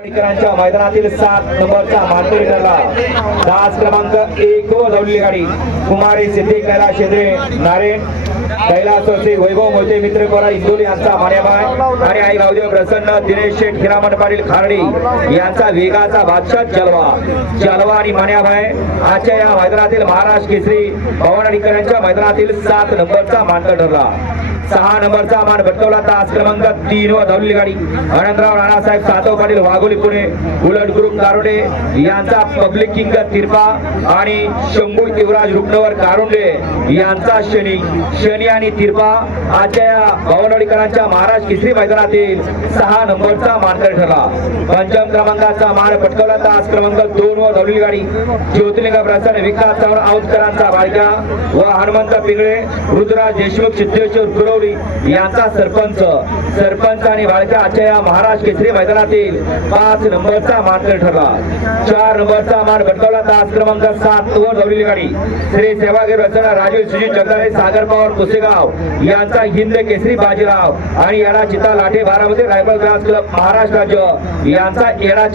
च्या मैदानातील 7 नंबरचा मानकरी ठरला। दास क्रमांक 1 व धावलेली गाडी कुमारी सिद्धी कैलास शेंद्रे नारायण कैलास वैभव मोहिते मित्र कोरा इंदोली यांचा मान्यबाय आणि आई गावदेव प्रसन्न दिनेश शेठ हिरामण पाटील खारडी यांचा वेगाचा बादशाह जलवा आणि मान्यबाय आजच्या या मैदानातील महाराष्ट्र केसरी पवन अडीकरांच्या मैदानातील 7 नंबरचा मानकर ठरला। 6 नंबरचा मान भटकवला। तास क्रमांक 3 व धावलेली गाडी आनंदराव राणासाहेब सातव पाटील वाघोली पुणे उलट ग्रुप कारोंडे यांचा पब्लिक किंग तिरपा आणि शंभू युवराज रुक्नवर कारोंडे यांचा शनी आणि तिरपा आजच्या या भवनवाडीकरांच्या महाराष्ट्र केसरी मैदानातील 6 नंबरचा मानकर ठरला। 5 क्रमांकाचा मान पटकवला। तास क्रमांक 2 व धावलेली गाडी ज्योतिर्लिंग प्रसन्न विकास चव्हाण औंधकरांचा बाळका व हनुमंत पिंगळे रुद्राज देशमुख सिद्धेश्वर गुरवली यांचा सरपंच आणि बाळका आजच्या या महाराष्ट्र केसरी मैदानातील 5 नंबरचा मानकर ठरला। 4 नंबरचा मान पटकवला। तास क्रमांक 7 वर धावलेली गाडी श्री सेवागिरी रचना राजू सुजित जगदाळे सागर पवार पुसेगाव यांचा हिंद केसरी बाजीराव आणि येडा चित्ता Lathe Baramati rifle grass club Maharashtra राज्य यांचा येडा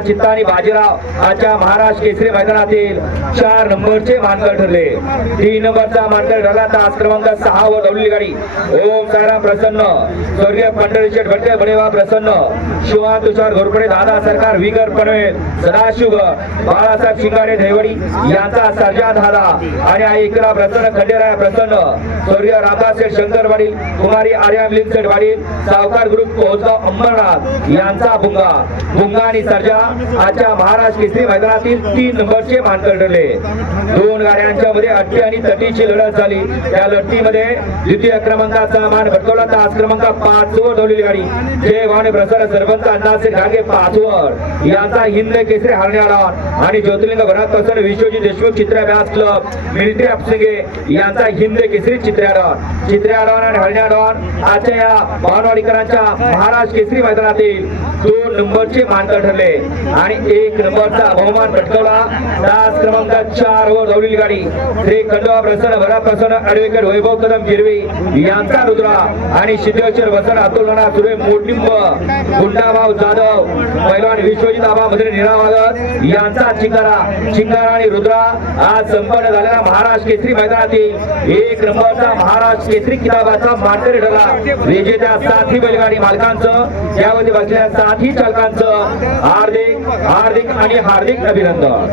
चित्ता आणि बाजीराव आजच्या महाराष्ट्र केसरी मैदानातील 4 नंबरचे मानकर ठरले। 3 नंबरचा मानकर ठरला। तास क्रमांक 6 वर धावलेली गाडी ओम साईराम प्रसन्न स्वर्गीय पंढरीशेठ भटके बडेवा प्रसन्न शिवान तुषार घोरपडे दादा सरकार विगर पनवेल सदाशिव बाळासाहेब शिंगारे ढेवडी यांचा सर्जा दादा आणि आई एकरा प्रसन्न खंडेराय प्रसन्न स्वर्गीय रामदास शंकर वाडील कुमारी आर्या मिलिंद वाडील सावकार ग्रुप कोहजगाव अंबरनाथ यांचा बुंगा आणि सर्जा आजच्या महाराष्ट्र केसरी मैदानातील 3 नंबरचे मानकर ठरले। 2 गाड्यांच्या मध्ये अट्टी आणि तटीची लढत झाली। त्या लढतीमध्ये द्वितीय क्रमांकाचा मान भटकवला। तास क्रमांक 5 वर धावलेली गाडी जय वाणे प्रसन्न सरपंच अण्णासे घागे 5 वर यांचा हिंद केसरी हरण्याला आणि ज्योतिर्लिंग भरत प्रसन्न विश्वजित देशमुख चित्रा व्यास क्लब मिलिटरी अपसिंगे यांचा हिंद केसरी चित्र्याडॉन आणि हरण्याडॉन आजच्या या भवनवाडीकरांच्या महाराष्ट्र केसरी मैदानातील 2 नंबरचे मानकर ठरले आणि 1 नंबरचा बहुमान पटकवला। तास क्रमांक 4 वर धावलेली गाडी श्री खंडोबा प्रसन्न भरत प्रसन्न ॲडव्होकेट वैभव कदम गिरवी यांचा रुद्रा आणि सिद्धेश्वर वसन अतुल राणा सुरे मोटिंब गुंडाभाऊ जाधव पैलवान विश्वजित आबा मधुरे निरावागत यांचा चिंगारा आणि रुद्रा आज संपन्न झालेला महाराष्ट्र केसरी मैदानातील 1 नंबरचा महाराष्ट्र केसरी किताबाचा मानकरी ठरला। विजेत्या साथी बैलगाडी मालकांचं त्यामध्ये बसलेल्या साथी चालकांचं हार्दिक अभिनंदन।